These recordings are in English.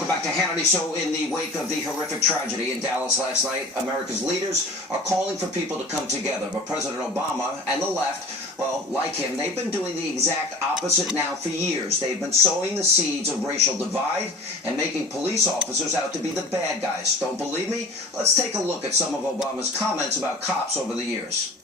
Welcome back to Hannity. So in the wake of the horrific tragedy in Dallas last night, America's leaders are calling for people to come together. But President Obama and the left, well, like him, they've been doing the exact opposite now for years. They've been sowing the seeds of racial divide and making police officers out to be the bad guys. Don't believe me? Let's take a look at some of Obama's comments about cops over the years.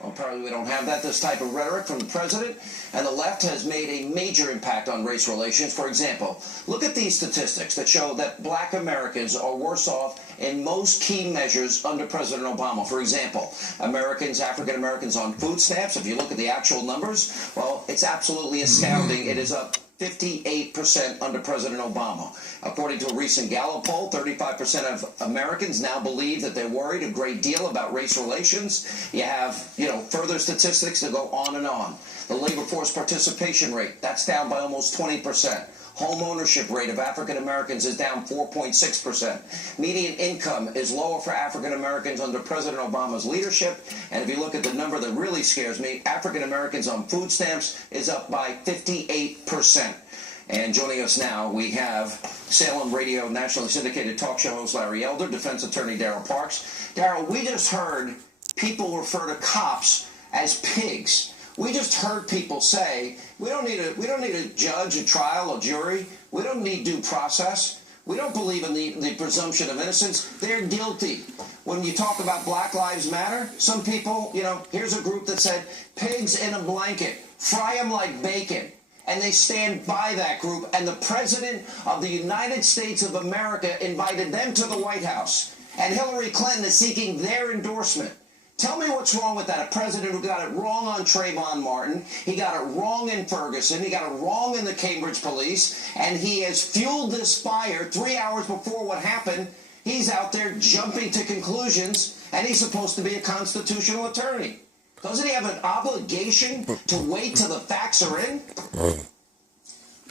Well, apparently we don't have this type of rhetoric from the president, and the left has made a major impact on race relations. For example, look at these statistics that show that black Americans are worse off in most key measures under President Obama. For example, African Americans on food stamps, if you look at the actual numbers, well, it's absolutely astounding. It is up 58% under President Obama. According to a recent Gallup poll, 35% of Americans now believe that they're worried a great deal about race relations. You have, further statistics that go on and on. The labor force participation rate, that's down by almost 20%. Home ownership rate of African Americans is down 4.6%. Median income is lower for African Americans under President Obama's leadership. And if you look at the number that really scares me, African Americans on food stamps is up by 58%. And joining us now, we have Salem Radio nationally syndicated talk show host Larry Elder, defense attorney Darrell Parks. Darrell, we just heard people refer to cops as pigs. We just heard people say, we don't need a judge, a trial, a jury. We don't need due process. We don't believe in the presumption of innocence. They're guilty. When you talk about Black Lives Matter, some people, here's a group that said, pigs in a blanket, fry them like bacon. And they stand by that group. And the President of the United States of America invited them to the White House. And Hillary Clinton is seeking their endorsement. Tell me what's wrong with that. A president who got it wrong on Trayvon Martin, he got it wrong in Ferguson, he got it wrong in the Cambridge police, and he has fueled this fire 3 hours before what happened. He's out there jumping to conclusions, and he's supposed to be a constitutional attorney. Doesn't he have an obligation to wait till the facts are in?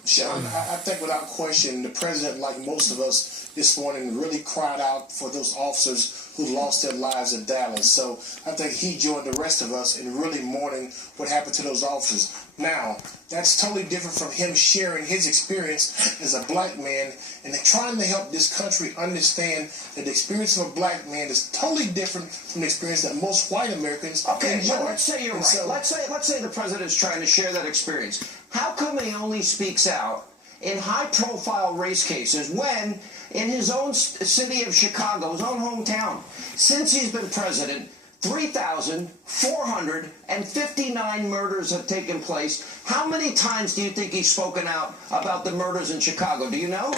Sean, I think without question, the president, like most of us this morning, really cried out for those officers who lost their lives in Dallas. So I think he joined the rest of us in really mourning what happened to those officers. Now, that's totally different from him sharing his experience as a black man and trying to help this country understand that the experience of a black man is totally different from the experience that most white Americans enjoy. Well, let's say you're right. So, let's say the president is trying to share that experience. How come he only speaks out in high-profile race cases when in his own city of Chicago, his own hometown, since he's been president, 3,459 murders have taken place? How many times do you think he's spoken out about the murders in Chicago? Do you know?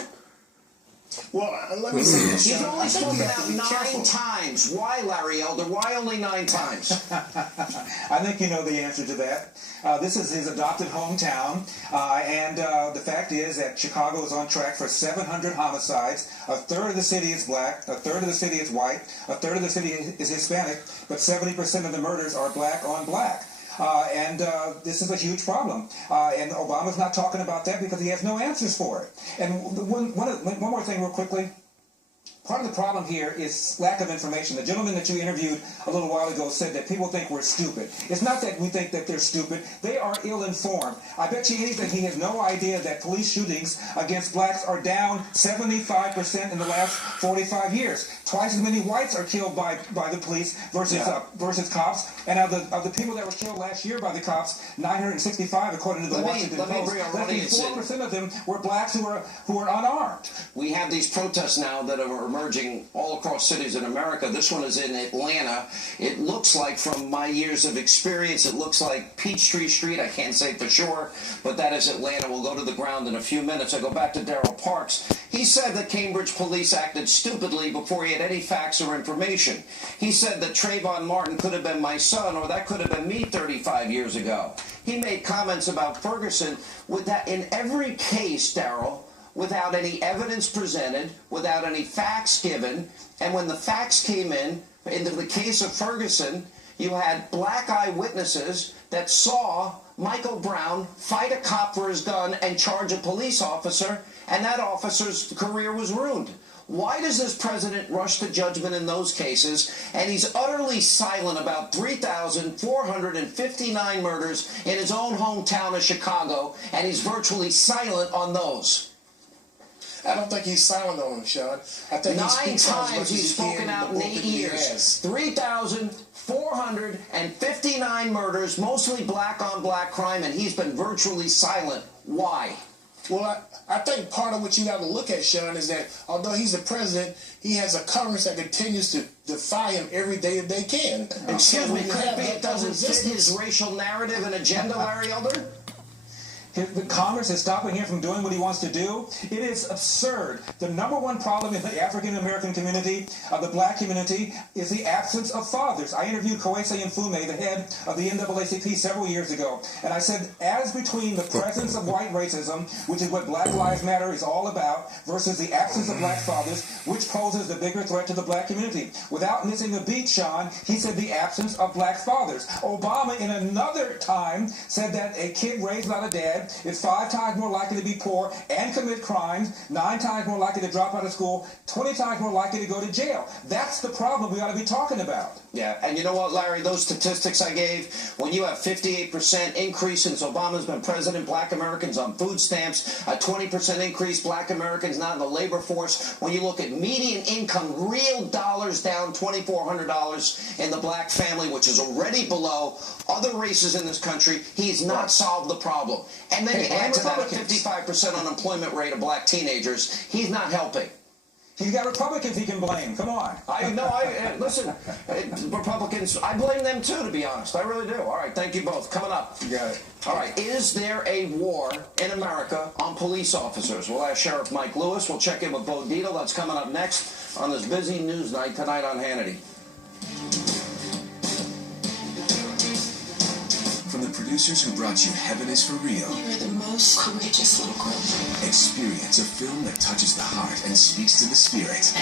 Well, let me say this. He's only spoken out 9 times. Why, Larry Elder? Why only 9 times? I think you know the answer to that. This is his adopted hometown, and the fact is that Chicago is on track for 700 homicides. A third of the city is black, a third of the city is white, a third of the city is Hispanic, but 70% of the murders are black on black. And this is a huge problem. And Obama's not talking about that because he has no answers for it. And one more thing real quickly. Part of the problem here is lack of information. The gentleman that you interviewed a little while ago said that people think we're stupid. It's not that we think that they're stupid. They are ill-informed. I bet you anything he has no idea that police shootings against blacks are down 75% in the last 45 years. Twice as many whites are killed by the police versus cops. And of the people that were killed last year by the cops, 965 according to the Washington Post, less than 4% of them were blacks who are unarmed. We have these protests now that are emerging all across cities in America. This one is in Atlanta. It looks like, from my years of experience, it looks like Peachtree Street. I can't say for sure, but that is Atlanta. We'll go to the ground in a few minutes. I go back to Darrell Parks. He said that Cambridge police acted stupidly before he had any facts or information. He said that Trayvon Martin could have been my son, or that could have been me 35 years ago. He made comments about Ferguson with that in every case, Darrell, without any evidence presented, without any facts given. And when the facts came in the case of Ferguson, you had black eyewitnesses that saw Michael Brown fight a cop for his gun and charge a police officer, and that officer's career was ruined. Why does this president rush to judgment in those cases, and he's utterly silent about 3,459 murders in his own hometown of Chicago, and he's virtually silent on those? I don't think he's silent on them, Sean. I think 9 times he's spoken out in 8 years. 3,459 murders, mostly black-on-black crime, and he's been virtually silent. Why? Well, I think part of what you got to look at, Sean, is that although he's the president, he has a Congress that continues to defy him every day that they can. And Excuse so me, when you could it have be that it doesn't fit resistance- his racial narrative and agenda, Larry Elder? The Congress is stopping him from doing what he wants to do. It is absurd. The number one problem in the African American community, the black community, is the absence of fathers. I interviewed Kwesi Mfume, the head of the NAACP, several years ago, and I said, as between the presence of white racism, which is what Black Lives Matter is all about, versus the absence of black fathers, which poses the bigger threat to the black community? Without missing a beat, Sean, he said the absence of black fathers. Obama, in another time, said that a kid raised by a dad is 5 times more likely to be poor and commit crimes, 9 times more likely to drop out of school, 20 times more likely to go to jail. That's the problem we ought to be talking about. Yeah, and you know what, Larry, those statistics I gave, when you have 58% increase since Obama's been president, black Americans on food stamps, a 20% increase, black Americans not in the labor force, when you look at median income, real dollars down $2,400 in the black family, which is already below other races in this country, he's not solved the problem. And then you add to that a 55% unemployment rate of black teenagers, he's not helping. He's got Republicans he can blame. Come on. Listen, Republicans, I blame them too, to be honest. I really do. All right, thank you both. Coming up. You got it. All right, is there a war in America on police officers? We'll ask Sheriff Mike Lewis. We'll check in with Bo Dietl. That's coming up next on this busy news night tonight on Hannity. From the producers who brought you Heaven is for Real. You're the most courageous little girl. Experience a film that touches the heart and speaks to the spirit.